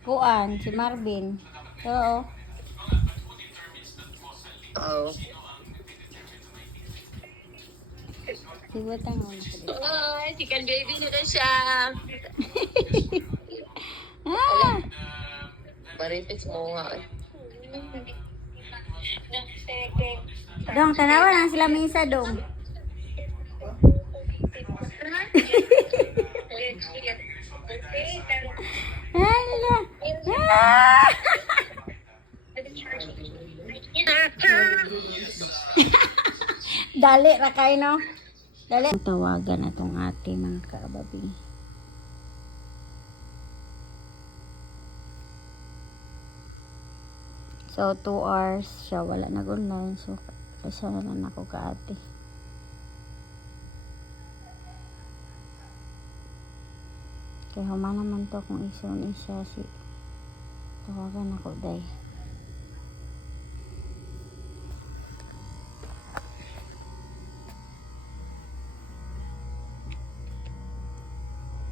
Kuan, si Marvin. Oo. Oo. Sibutang mo na ko dito. Ay, chicken baby na na siya. Ah! Marites mo nga. Dong, tanawan ang sila misa, dong. Hala. Ah! Dali ra kay no. Dali. Tawagan atong ate mga kaababi. So 2 hours siya wala nag-online, so kasi na lang ako ka ate. Kaya humana naman to kung isun siya si tawagan ako day.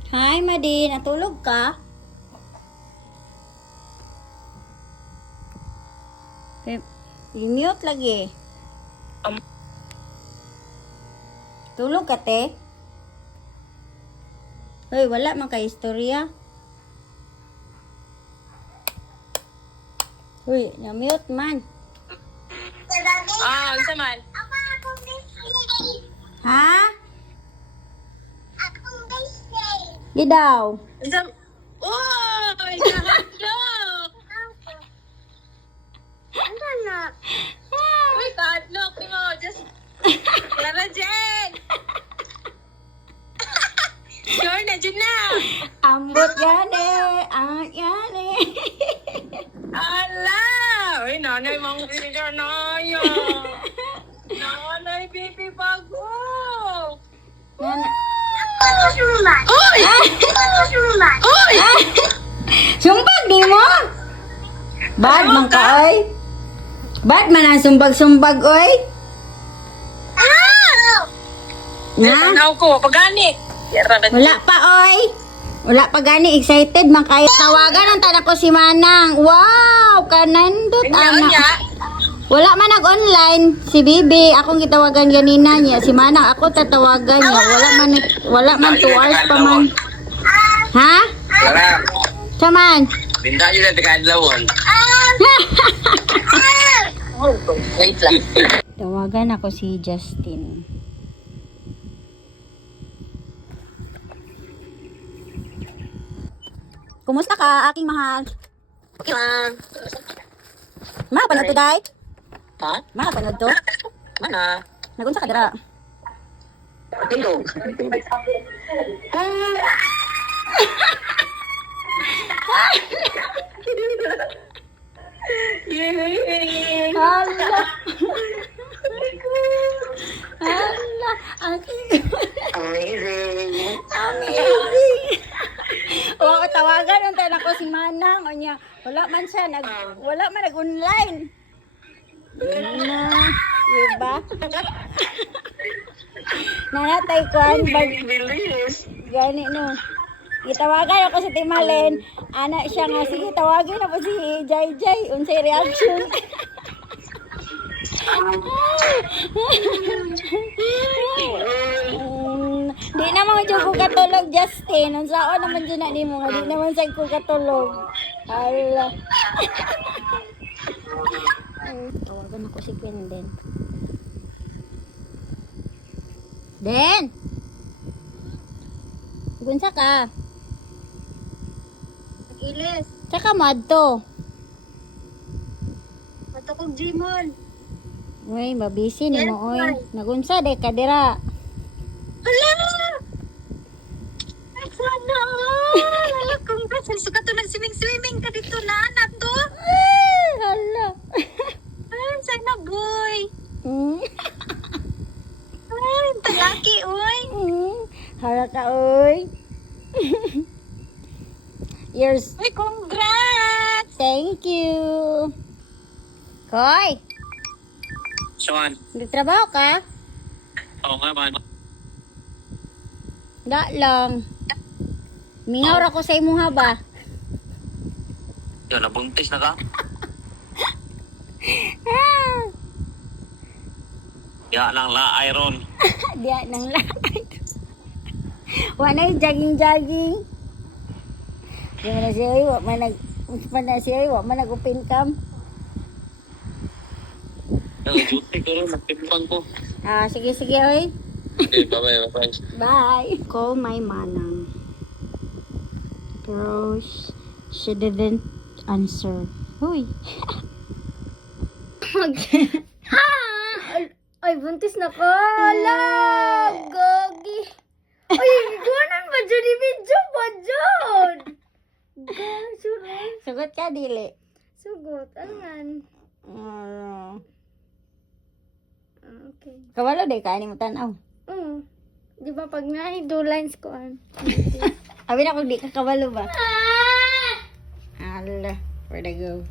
Hi, Madin. Natulog ka? Okay. I-mute lagi. Tulog ka, te? Hoy, wala man ka istorya. Hoy, na-mute man. Ah, isa man. Ha? Di daw. Isa. Oy, kahadlok. Ano na? Uy, kahadlok. Di mo, just... Clara Jen! Sure na, dyan na! Ambot gani. Ang gani. Ala! Uy, nanay, mga sinidor na yan. Nanay, baby, bago! Nana. Uy! Uy! Sumbag di mo? Bad man ka, oy. Bad man ang sumbag-sumbag, oy. Na? Tanaw ko, pagani. Wala pa, oy. Wala pa gani, excited man kayo. Tawagan ang tanak ko si Manang. Wow, kanandot, anak. Wala man nag-online. Si Bibi, akong gitawagan ganina niya. Si Manang, ako tatawagan niya. Wala man 2 hours pa man. Ha? Clara, Saman? binta nyo na tikadlawon. Wait lang. Tawagan ako si Justin. Kumusta ka, aking mahal? Okay lang. Mapanood to, day? Ha? Mapanood to? Mana? Nagunsa ka dira? Tindog. Hala. Hala. Aking Amazing. amazing. Oo, tawagan ang tanak ko si Manang. O niya, wala man nag-online. Na, diba? Nanatay ko ang Bilis. gani no. Gitawagan ako si Timalen. Ana siya nga, sige tawagin ako si Jai Jai. Unsay reaction? Di naman dyan ko katulog, Justin. Unsaon naman dyan na nimo nga. Di naman sa ko katulog. Hala. Tawagan ako si Quenden. Den! Gunsa ka? Ilis, Tsaka madto. matukog Jimon. Uy, mabisi ni mo, oy. Nagunsa, de kadira. Hala! Ay, sana! Hala, congrats. Suka to nag-swimming ka dito na, nato. Hala. Ay, sana boy. Hmm. Ay, talaki, oy. Hala ka, oy. Yours. Ay, congrats! Thank you. Koy, Sean, nagtrabaho ka? oo nga man. Da lang. Mingaw ra ko sa imuha ba? Yun, nabuntis na ka? Ya nang laay ron. Diya nang lakay. Wala yung jogging-jogging. Di man na siya, oy. Wa man nag-open cam. Nag-duty ko rin, nagtimbang ko. Sige, oy. Okay, bye-bye. Bye. Call my manang. Pero she didn't answer. Hoy. Ay, buntis na ko. Ala, gagi. Ay, iguanan ba dyan? Ibidyo ba dyan? Gasuran. Sugot ka, dili. Sugot, alangan. Okay. Kabalo day ka, mo tanaw. Di ba pag nga, 2 lines ko, Abi na kung di ka kabalo ba? Ala, where'd I go?